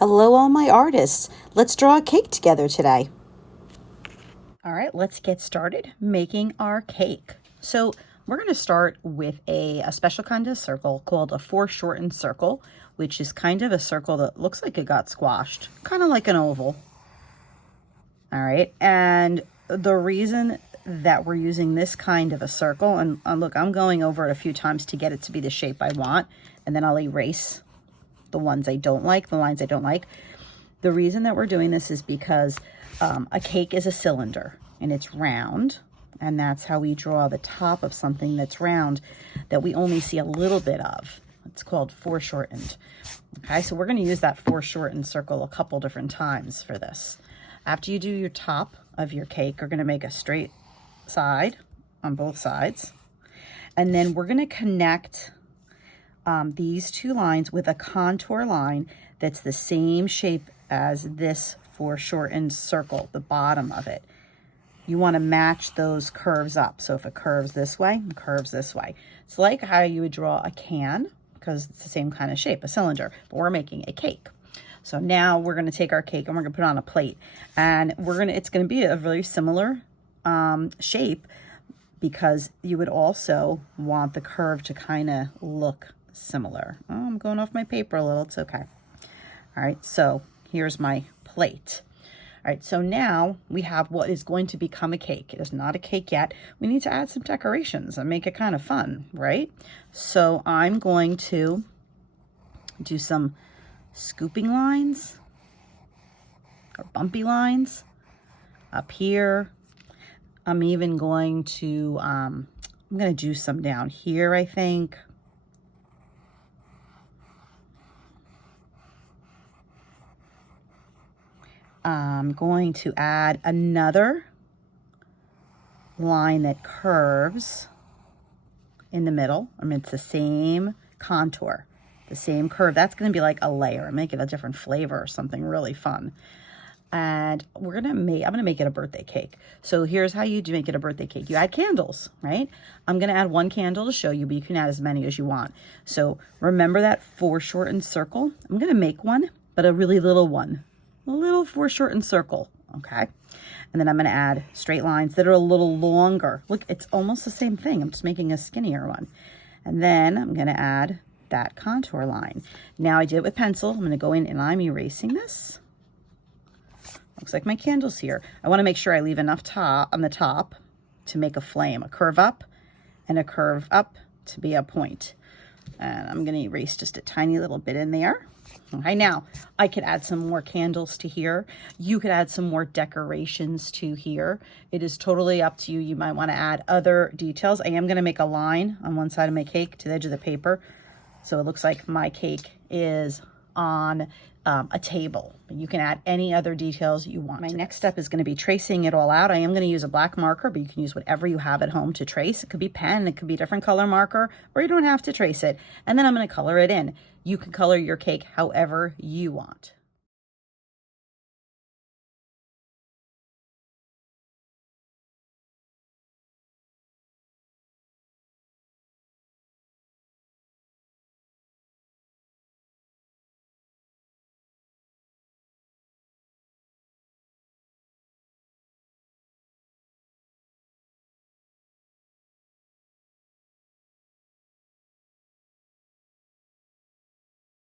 Hello, all my artists. Let's draw a cake together today. All right, let's get started making our cake. So we're going to start with a special kind of circle called a foreshortened circle, which is kind of a circle that looks like it got squashed, kind of like an oval. All right, and the reason that we're using this kind of a circle, and look, I'm going over it a few times to get it to be the shape I want, and then I'll erase the ones I don't like, the lines I don't like. The reason that we're doing this is because a cake is a cylinder and it's round, and that's how we draw the top of something that's round that we only see a little bit of. It's called foreshortened. Okay, so we're going to use that foreshortened circle a couple different times for this. After you do your top of your cake, you're going to make a straight side on both sides, and then we're going to connect these two lines with a contour line that's the same shape as this foreshortened circle, the bottom of it. You want to match those curves up. So if it curves this way, it curves this way. It's like how you would draw a can, because it's the same kind of shape, a cylinder, but we're making a cake. So now we're going to take our cake and we're going to put it on a plate, and it's going to be a really similar shape, because you would also want the curve to kind of look similar. Oh, I'm going off my paper a little. It's okay. All right, so here's my plate. All right, so now we have what is going to become a cake. It is not a cake yet. We need to add some decorations and make it kind of fun, right? So I'm going to do some scooping lines or bumpy lines up here. I'm even going to, I'm going to do some down here, I think. I'm going to add another line that curves in the middle. I mean, it's the same contour, the same curve. That's going to be like a layer. Make it a different flavor or something really fun. And I'm going to make it a birthday cake. So here's how you do make it a birthday cake. You add candles, right? I'm going to add one candle to show you, but you can add as many as you want. So remember that foreshortened circle? I'm going to make one, but a really little one. A little foreshortened circle, okay? And then I'm going to add straight lines that are a little longer. Look, it's almost the same thing. I'm just making a skinnier one. And then I'm going to add that contour line. Now I did it with pencil. I'm going to go in and I'm erasing this. Looks like my candle's here. I want to make sure I leave enough on the top to make a flame, a curve up and a curve up to be a point. And I'm going to erase just a tiny little bit in there. Okay, now I could add some more candles to here. You could add some more decorations to here. It is totally up to you. You might want to add other details. I am going to make a line on one side of my cake to the edge of the paper. So it looks like my cake is on a table. You can add any other details you want. My next step is going to be tracing it all out. I am going to use a black marker, but you can use whatever you have at home to trace. It could be pen, it could be a different color marker, or you don't have to trace it. And then I'm going to color it in. You can color your cake however you want.